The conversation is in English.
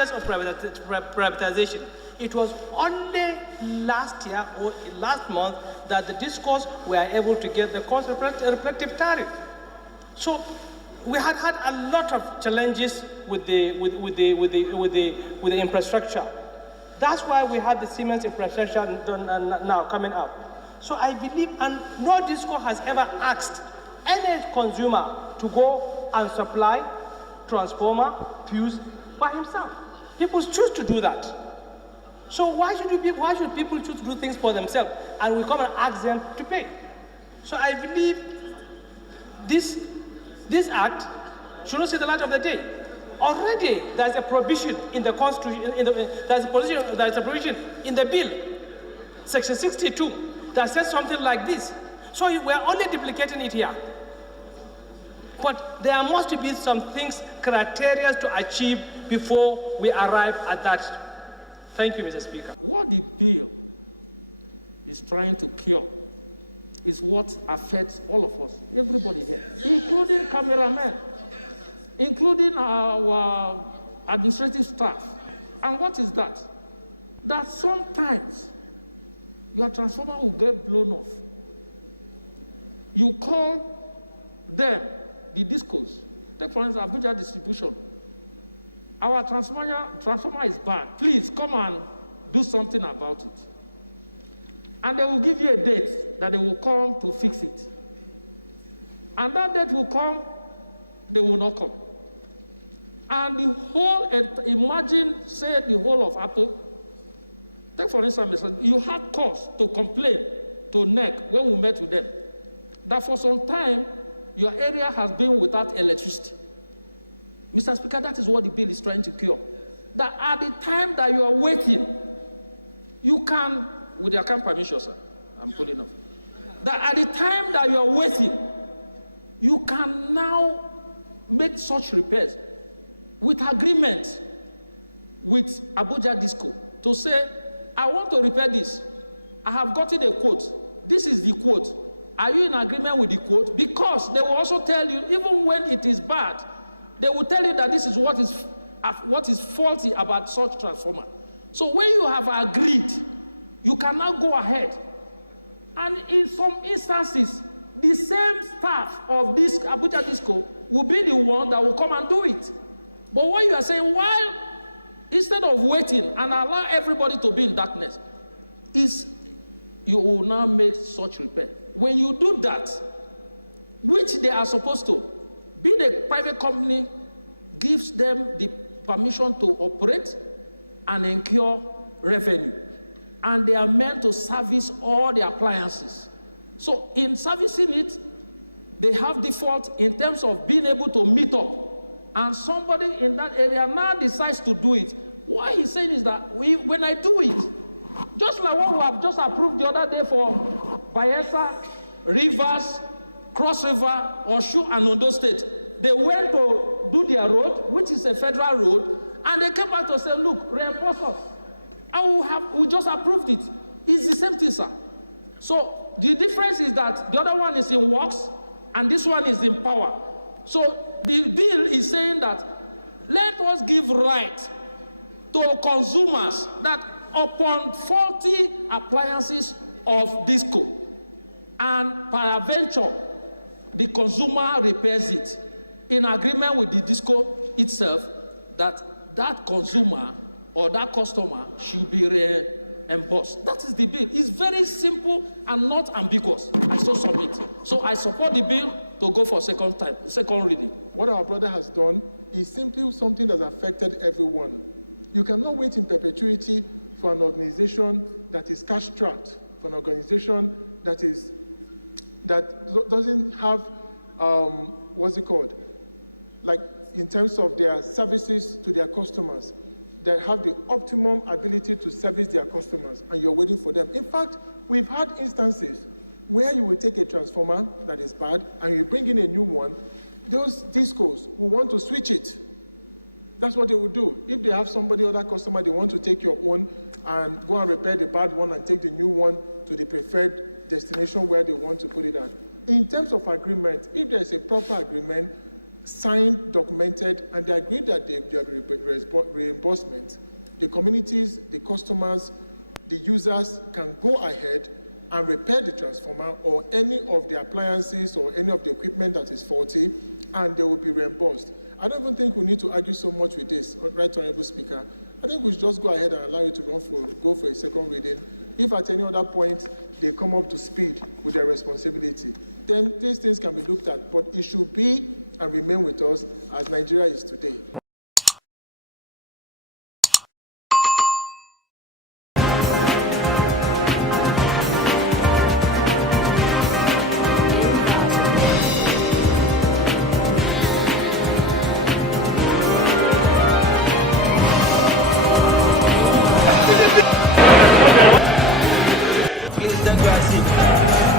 years of privatization. It was only last year or last month that the discourse were able to get the cost reflective tariff. So we had a lot of challenges with the infrastructure. That's why we have the Siemens infrastructure now coming up. So I believe, and no disco has ever asked any consumer to go and supply transformer, fuse by himself. People choose to do that. So why should people choose to do things for themselves and we come and ask them to pay? So I believe this act should not see the light of the day. Already there's a provision in the Constitution, there's a provision in the bill, Section 62, that says something like this. So we're only duplicating it here. But there must be some things, criteria to achieve before we arrive at that. Thank you, Mr. Speaker. What the bill is trying to cure is what affects all of us, everybody here, including cameramen, including our administrative staff. And what is that? That sometimes your transformer will get blown off. You call them, the discos. Take for instance, Abuja distribution. Our transformer is bad. Please come and do something about it. And they will give you a date that they will come to fix it. And that date will come, they will not come. And the whole, imagine, say the whole of Apple. Take for instance, you had cause to complain to NEC when we met with them, that for some time, your area has been without electricity. Mr. Speaker, that is what the bill is trying to cure. That at the time that you are waiting, you can, with your kind permission, sir, I'm pulling off. That at the time that you are waiting, you can now make such repairs with agreement with Abuja Disco to say, I want to repair this. I have gotten a quote. This is the quote. Are you in agreement with the quote? Because they will also tell you, even when it is bad, they will tell you that this is what is faulty about such transformer. So when you have agreed, you can now go ahead. And in some instances, the same staff of this Abuja Disco will be the one that will come and do it. But what you are saying, while instead of waiting and allow everybody to be in darkness, is you will now make such repair. When you do that, which they are supposed to, being a private company gives them the permission to operate and incur revenue. And they are meant to service all the appliances. So in servicing it, they have default in terms of being able to meet up. And somebody in that area now decides to do it. What he's saying is that when I do it, just like what we have just approved the other day for Bayelsa, Rivers, Cross River, Oshu, and Ondo State, they went to do their road, which is a federal road, and they came back to say, look, reimburse us. And we just approved it. It's the same thing, sir. So the difference is that the other one is in works, and this one is in power. So the bill is saying that let us give right to consumers that upon faulty appliances of disco, and peradventure, the consumer repairs it in agreement with the disco itself, that consumer or that customer should be reimbursed. That is the bill. It's very simple and not ambiguous. I so submit. So I support the bill to go for second reading. What our brother has done is simply something that's affected everyone. You cannot wait in perpetuity for an organization that is cash-strapped, for an organization that doesn't have, like in terms of their services to their customers, that have the optimum ability to service their customers, and you're waiting for them. In fact, we've had instances where you will take a transformer that is bad and you bring in a new one. Those discos will want to switch it. That's what they will do. If they have somebody, other customer, they want to take your own and go and repair the bad one and take the new one to the preferred destination where they want to put it at. In terms of agreement, if there's a proper agreement, signed, documented, and they agreed that there will be reimbursement, the communities, the customers, the users can go ahead and repair the transformer or any of the appliances or any of the equipment that is faulty, and they will be reimbursed. I don't even think we need to argue so much with this, Right Honourable Speaker. I think we should just go ahead and allow it to go for a second reading. If at any other point they come up to speed with their responsibility, then these things can be looked at, but it should be and remain with us as Nigeria is today. Instagram.